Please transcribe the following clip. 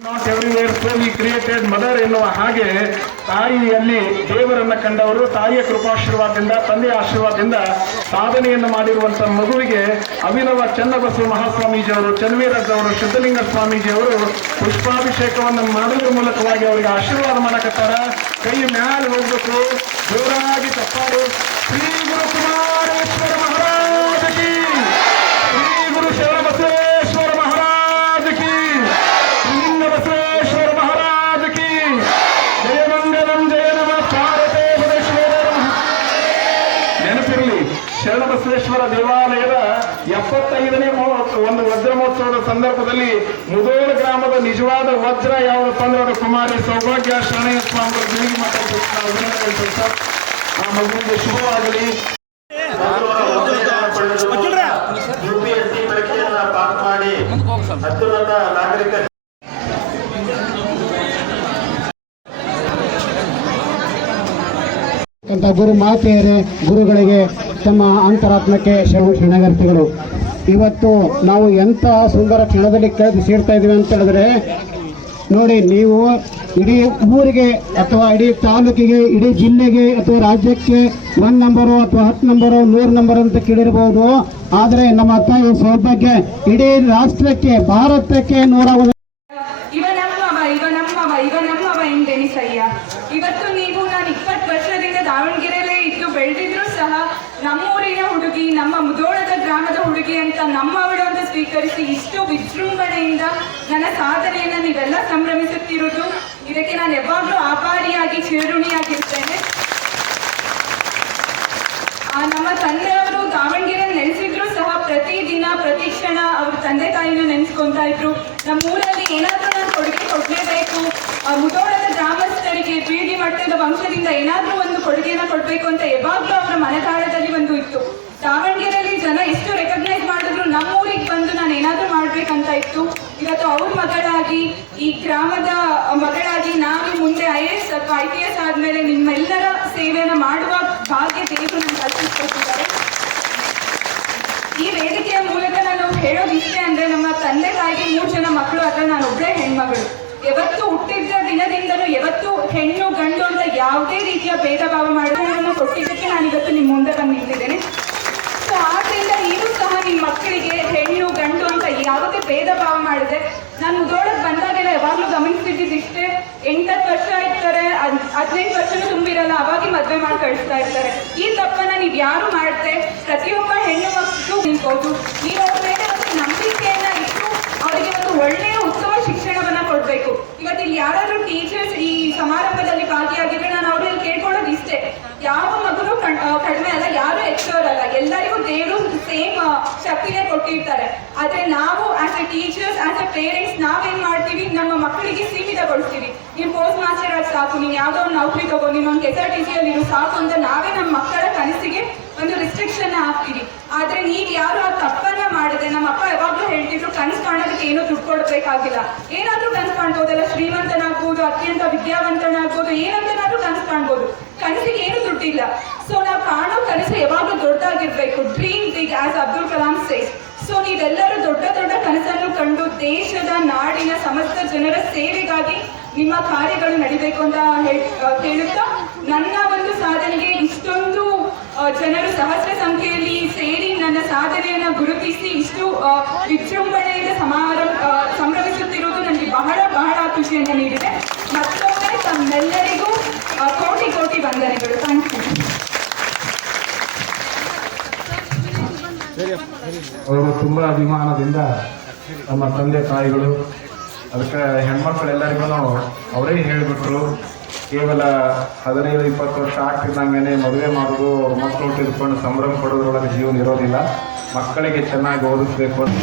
Not everywhere so we created mother ಎನ್ನುವ ಹಾಗೆ ತಾಯಿಯಲ್ಲಿ ದೇವರನ್ನ ಕಂಡವರು ತಾಯಿಯ ಕೃಪಾಶೀರ್ವಾದದಿಂದ, ತಂದೆಯ ಆಶೀರ್ವಾದದಿಂದ ಸಾಧನೆಯನ್ನು ಮಾಡಿರುವಂತಹ ಮಗುವಿಗೆ ಅಭಿನವ ಚನ್ನಬಸವ ಮಹಾಸ್ವಾಮೀಜಿಯವರು ಚನ್ನವೀರಜ್ಜವರು ಸಿದ್ಧಲಿಂಗ ಸ್ವಾಮೀಜಿಯವರು ಪುಷ್ಪಾಭಿಷೇಕವನ್ನು ಮಾಡುವುದರ ಮೂಲಕವಾಗಿ ಅವರಿಗೆ ಆಶೀರ್ವಾದ ಮಾಡಕತ್ತಾರ. ಕೈ ಮ್ಯಾಲೆ ಹೋಗ್ಬೇಕು. ಜೋರಾಗಿ ತಪ್ಪಾಡು. ಶ್ರೀ ಗುರುಕುಮಾರೇಶ್ವರ ಮಹಾರಾಜ. ಶರಣಬಸವೇಶ್ವರ ದೇವಾಲಯದ ಎಪ್ಪತ್ತೈದನೇ ಒಂದು ವಜ್ರ ಮಹೋತ್ಸವದ ಸಂದರ್ಭದಲ್ಲಿ ಮುದೋಳ ಗ್ರಾಮದ ನಿಜವಾದ ವಜ್ರ ಯಾವುದಪ್ಪ ಅಂದ್ರೆ ಅದು ಕುಮಾರಿ ಸೌಭಾಗ್ಯ ಶರಣಯ್ಯ ಸ್ವಾಮಿ ದೇವಿ ಮಾತಾಡ್ತಾರೆ ಆ ಮಗುವಿಗೆ ಶುಭವಾಗಲಿ. ನಾಗರಿಕ ಗುರು ಮಾತೆಯರೇ, ಗುರುಗಳಿಗೆ ತಮ್ಮ ಅಂತರಾತ್ಮಕ್ಕೆ ಶರಣ ಶರಣಾರ್ಥಿಗಳು ಇವತ್ತು ನಾವು ಎಂಥ ಸುಂದರ ಕ್ಷಣದಲ್ಲಿ ಕಳೆದು ಸೇರ್ತಾ ಇದ್ದೀವಿ ಅಂತ ಹೇಳಿದ್ರೆ, ನೋಡಿ ನೀವು ಇಡೀ ಊರಿಗೆ ಅಥವಾ ಇಡೀ ತಾಲೂಕಿಗೆ, ಇಡೀ ಜಿಲ್ಲೆಗೆ ಅಥವಾ ರಾಜ್ಯಕ್ಕೆ ಒಂದ್ ನಂಬರು ಅಥವಾ ಹತ್ತು ನಂಬರು ನೂರು ನಂಬರು ಅಂತ ಕೇಳಿರ್ಬೋದು. ಆದರೆ ನಮ್ಮ ತಾಯಿ ಸೌಭಾಗ್ಯ ಇಡೀ ರಾಷ್ಟ್ರಕ್ಕೆ, ಭಾರತಕ್ಕೆ ನೂರ ಹುಡುಗಿ ನಮ್ಮ ಮುದೋಳದ ಗ್ರಾಮದ ಹುಡುಗಿ ಅಂತ ನಮ್ಮವಳನ್ನು ಸ್ವೀಕರಿಸಿ ಇಷ್ಟು ವಿಜೃಂಭಣೆಯಿಂದ ನನ್ನ ಸಾಧನೆಯನ್ನು ನೀವೆಲ್ಲ ಸಂಭ್ರಮಿಸುತ್ತಿರುವುದು. ಇದಕ್ಕೆ ನಾನು ಯಾವಾಗಲೂ ಆಭಾರಿಯಾಗಿ ಚಿರಋಣಿಯಾಗಿರ್ತೇನೆ ಆ, ನಮ್ಮ ತಂದೆಯವರು ದಾವಣಗೆರೆ ನೆನೆಸಿದ್ರು ಸಹ ಪ್ರತಿ ದಿನ ಪ್ರತಿ ಕ್ಷಣ ಅವ್ರ ತಂದೆ ತಾಯಿನ ನೆನೆಸ್ಕೊಂತಾ ಇದ್ರು. ನಮ್ಮ ಊರಲ್ಲಿ ಏನಾದ್ರೂ ನಾನು ಕೊಡುಗೆ ಕೊಡಲೇಬೇಕು. ಮುದೋಳದ ಗ್ರಾಮಸ್ಥರಿಗೆ ಬೀದಿ ಮಟ್ಟದ ವಂಶದಿಂದ ಏನಾದ್ರೂ ಒಂದು ಕೊಡುಗೆನ ಕೊಡಬೇಕು ಅಂತ ಯಾವಾಗಲೂ ಅವರ ಮನದಾಳದಲ್ಲಿ ಮಗಳಾಗಿ ಈ ಗ್ರಾಮದ ಮಗಳಾಗಿ ನಾವು ಮುಂದೆ ಐ ಎಸ್ ಅಥವಾ ಐ ಪಿ ಎಸ್ ಆದ್ಮೇಲೆ ನಿಮ್ಮೆಲ್ಲರ ಸೇವೆಯನ್ನು ಮಾಡುವ ಭಾಗ್ಯ ದೇವರು ನನಗೆ ಕಲ್ಪಿಸ್ಕೊಟ್ಟಿದ್ದಾರೆ ಈ ವೇದಿಕೆಯ ಮೂಲಕ ನಾನು ಹೇಳೋದು ಇಷ್ಟೇ ಅಂದ್ರೆ ನಮ್ಮ ತಂದೆ ತಾಯಿಗೆ ಮೂರು ಜನ ಮಕ್ಕಳು ಅಥವಾ ನಾನು ಹೆಣ್ಮಗಳು. ಯಾವತ್ತು ಹುಟ್ಟಿದ್ದ ದಿನದಿಂದಲೂ ಯಾವತ್ತು ಹೆಣ್ಣು ಗಂಡು ಅಂತ ಯಾವುದೇ ರೀತಿಯ ಭೇದ ಭಾವ ಮಾಡೋದನ್ನು ಕೊಟ್ಟಿದ್ದಕ್ಕೆ ನಾನು ಇವತ್ತು ನಿಮ್ಮ ಮುಂದೆ ಬಂದು ನಿಂತಿದ್ದೇನೆ ಸೊ ಆದ್ರಿಂದ ನೀವು ಸಹ ನಿಮ್ಮ ಮಕ್ಕಳಿಗೆ ಹೆಣ್ಣು ಗಂಡು ಅಂತ ಯಾವುದೇ ಭೇದ ಭಾವ ಮಾಡಿದೆ ನಾನು ಮುದೋಳಕ್ಕೆ ಬಂದಾಗೆಲ್ಲ ಯಾವಾಗಲೂ ಗಮನಿಸ್ತಿದ್ದಿದ್ದು ಇಷ್ಟೇ ಎಂಟತ್ತು ವರ್ಷ ಇರ್ತಾರೆ ಹದ್- ಹದಿನೆಂಟು ವರ್ಷನೂ ತುಂಬಿರಲ್ಲ ಅವಾಗಿ ಮದುವೆ ಮಾಡಿ ಕಳಿಸ್ತಾ ಇರ್ತಾರೆ. ಈ ತಪ್ಪನ್ನ ನೀವು ಯಾರು ಮಾಡುತ್ತೆ ಪ್ರತಿಯೊಬ್ಬ ಹೆಣ್ಣು ಮಕ್ಕಳು ನಿಲ್ಬೋದು ನೀವು ಅವ್ರ ಮೇಲೆ ಒಂದು ನಂಬಿಕೆಯನ್ನ ಇಟ್ಟು ಅವರಿಗೆ ಒಂದು ಒಳ್ಳೆಯ ಉತ್ತಮ ಶಿಕ್ಷಣವನ್ನ ಕೊಡಬೇಕು ಇವತ್ತು ಇಲ್ಲಿ ಯಾರಾದ್ರೂ ಟೀಚರ್ಸ್ ಈ ಸಮಾರಂಭದಲ್ಲಿ ಭಾಗಿಯಾಗಿದ್ರೆ ನಾನು ಅವ್ರಲ್ಲಿ ಕೇಳ್ಕೊಳ್ಳೋದು ಇಷ್ಟೇ ಯಾವ ಮಗುನು ಕಣ್- ಆ, ಕಡಿಮೆ ಅಲ್ಲ ಯಾರು ಎಕ್ಸ್ಟ್ರೋರ್ ಅಲ್ಲ ಎಲ್ಲರಿಗೂ ದೇವರು ಸೇಮ್ ಶಕ್ತಿನೇ ಕೊಟ್ಟಿರ್ತಾರೆ ಆದ್ರೆ ನಾವು as a teachers as a parents ನಾವೇನ್ ಮಾಡ್ತೀವಿ? ನಮ್ಮ ಮಕ್ಕಳಿಗೆ ಸೀಮಿತಗೊಳಿಸ್ತೀವಿ. ನೀವು ಪೋಸ್ಟ್ ಮಾಸ್ಟರ್ ಆಗಿ ಸಾಕು ನೀನು ಯಾವ್ದೋ ಒಂದು ನೌಕರಿ ತಗೋ ನೀನ್ ಒಂದು ಎಸ್ ಆರ್ ಟಿ ಸಿಯಲ್ಲಿ ಇರು ಸಾಕು ಅಂತ ನಾವೇ ನಮ್ಮ ಮಕ್ಕಳ ಕನಸಿಗೆ ಒಂದು ರಿಸ್ಟ್ರಿಕ್ಷನ್ ಹಾಕ್ತೀವಿ. ಆದ್ರೆ ನೀವ್ ಯಾರು ಆ ತಪ್ಪನ್ನ ಮಾಡಿದ್ರೆ, ನಮ್ಮ ಅಪ್ಪ ಯಾವಾಗ್ಲೂ ಹೇಳ್ತಿದ್ರು, ಕನಸು ಕಾಣೋದಕ್ಕೆ ಏನು ದುಡ್ಡು ಕೊಡ್ಬೇಕಾಗಿಲ್ಲ. ಏನಾದ್ರೂ ಕನಸು ಕಾಣ್ಬೋದಲ್ಲ ಶ್ರೀಮಂತನಾಗ್ಬೋದು, ಅತ್ಯಂತ ವಿದ್ಯಾವಂತನಾಗ್ಬೋದು, ಏನಂತನಾದ್ರೂ ಕನಸು ಕಾಣ್ಬೋದು. ಕನಸಿಗೆ ಏನು ದುಡ್ಡಿಲ್ಲ. ಸೊ ನಾವು ಕಾಣೋ ಕನಸು ಯಾವಾಗ್ಲೂ ದೊಡ್ಡದಾಗಿರ್ಬೇಕು. Dream big as Abdul Kalam says so ನೀವೆಲ್ಲರೂ ದೊಡ್ಡ ದೊಡ್ಡ ಕನಸನ್ನು ಕಂಡು ದೇಶದ ನಾಡಿನ ಸಮಸ್ತ ಜನರ ಸೇವೆಗಾಗಿ ನಿಮ್ಮ ಕಾರ್ಯಗಳು ನಡಿಬೇಕು ಅಂತ ಕೇಳುತ್ತಾ? ನನ್ನ ಒಂದು ಸಾಧನೆಗೆ ಇಷ್ಟೊಂದು ಜನರು ಸಹಸ್ರ ಸಂಖ್ಯೆಯಲ್ಲಿ ಸೇರಿ ನನ್ನ ಸಾಧನೆಯನ್ನು ಗುರುತಿಸಿ ಇಷ್ಟು ವಿಜೃಂಭಣೆಯಿಂದ ಸಮಾರಂಭ ಸಂಭ್ರಮಿಸುತ್ತಿರುವುದು ನನಗೆ ಬಹಳ ಬಹಳ ಖುಷಿಯನ್ನು ನೀಡಿದೆ. ಮತ್ತೊಮ್ಮೆ ತಮ್ಮೆಲ್ಲರಿಗೂ ತುಂಬಾ ಅಭಿಮಾನದಿಂದ ನಮ್ಮ ತಂದೆ ತಾಯಿಗಳು, ಅದಕ್ಕೆ ಹೆಣ್ಮಕ್ಳೆಲ್ಲರಿಗೂ ಅವರೇ ಹೇಳಿಬಿಟ್ರು, ಕೇವಲ ಹದಿನೈದು, ಇಪ್ಪತ್ತು ವರ್ಷ ಆಗ್ತಿದ್ದಂಗೆ ಮದುವೆ ಮಾಡೋದು ಅವ್ರ ಮಕ್ಕಳು ತಿಳ್ಕೊಂಡು ಸಂಭ್ರಮ ಪಡೋದ್ರೊಳಗೆ ಜೀವನ ಇರೋದಿಲ್ಲ. ಮಕ್ಕಳಿಗೆ ಚೆನ್ನಾಗಿ ಓದಿಸ್ಬೇಕು ಅಂತ.